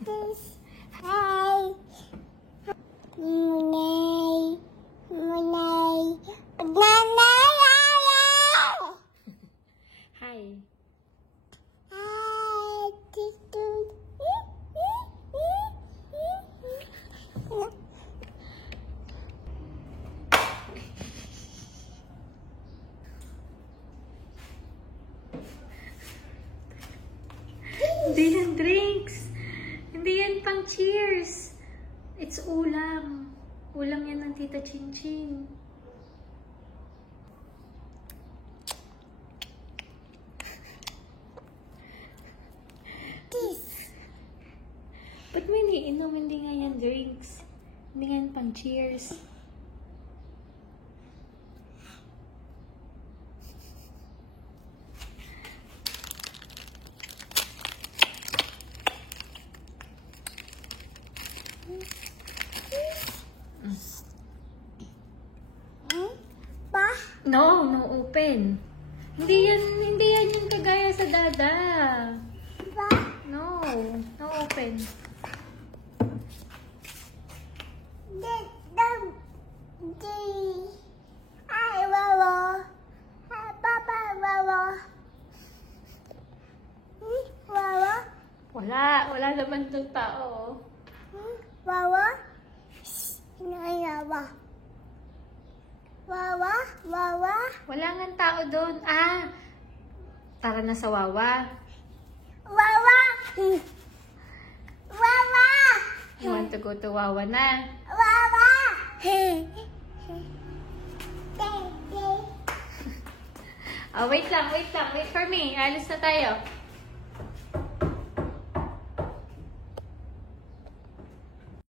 Hi. Munay. Munay. Nanay. Hi. Hi. Tito. Hindi yan drinks. Hindi yan pang cheers. It's ulam. Ulam yan ng Tita Chinchin. Ba't mo iniinom? Hindi nga yan drinks. Hindi nga yan pang cheers. Pa? No, no open. Hindi yan yung kagaya sa dada. Pa? No, no open. Ay, wawa. Papa, wawa. Wawa? Wala naman itong tao. Wawa? Ay, wawa. Wawa? Wawa? Wala nga tao doon. Ah, tara na sa Wawa. Wawa! Wawa! You want to go to Wawa na? Wawa! Oh, wait lang. Wait for me. Alis na tayo.